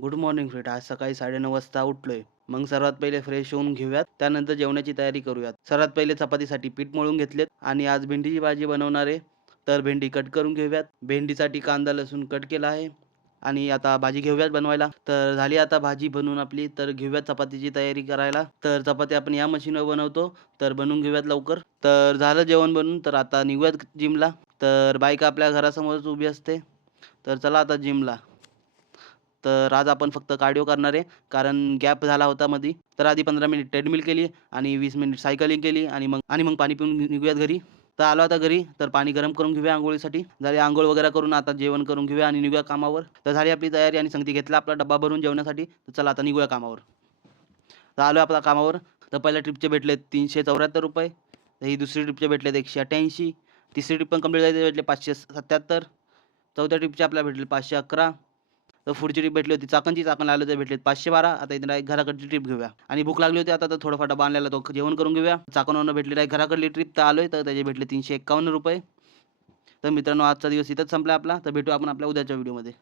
Good morning friend. आज सकाळी 9:30 वाजता उठलोय. मग सर्वात पहिले फ्रेश होऊन घेऊयात. त्यानंतर जेवणाची तयारी करूयात. सर्वात पहिले चपातीसाठी पीठ मळून घेतलेत आणि आज भेंडीची भाजी बनवणार आहे. तर भेंडी कट करून घेऊयात. भेंडीसाठी कांदा, लसूण कट केला आहे आणि आता भाजी घेऊयात बनवायला. तर झाली आता भाजी बनवून आपली. तर घेऊयात चपातीची तयारी करायला. तर चपाती आपण या मशीनवर बनवतो. तर बनवून घेऊयात लवकर. तर झालं जेवण बनवून. तर आता निघूयात जिमला. तर बाईक आपल्या घरासमोरच उभी असते. तर चला आता जिमला. तर आज आपण फक्त कार्डिओ करणार आहे. कारण गॅप झाला होता मधी. तर आधी 15 मिनिट ट्रेडमिल केली आणि 20 मिनिट सायकलिंग केली आणि मग पाणी पिऊन निघूयात घरी. तर आलो आता घरी. तर पाणी गरम करून घेऊया अंघोळीसाठी. झाली अंघोळ वगैरे करून आता जेवण करून घेऊया आणि निघूया कामावर. तर झाली आपली तयारी आणि संगती घेतला आपला डब्बा भरून जेवणासाठी. तर चला आता निघूया कामावर. तर आलो आपल्या कामावर. तर पहिल्या ट्रिपचे भेटले ₹374. तर ही दुसरी ट्रिपचे भेटलेत 188. तिसरी ट्रिप पण कंप्लीट झाली ते भेटले 577. चौथ्या ट्रिपचे आपल्याला भेटले 511. तर पुढची ट्रिप भेटली होती चाकणची. चाकणला आलो तर भेटलेत 512. आता इथे डायरेक्ट घराकडची ट्रिप घेऊया आणि भूक लागली होती आता तर थोडाफार डबा आणलेला तो जेवण करून घेऊया. चाकणवरून भेटली डायरेक्ट घराकडली ट्रिप. तर आलोय तर त्याचे भेटले ₹351. तर मित्रांनो आजचा दिवस इथंच संपला आपला. तर भेटू आपण आपल्या उद्याच्या व्हिडिओमध्ये.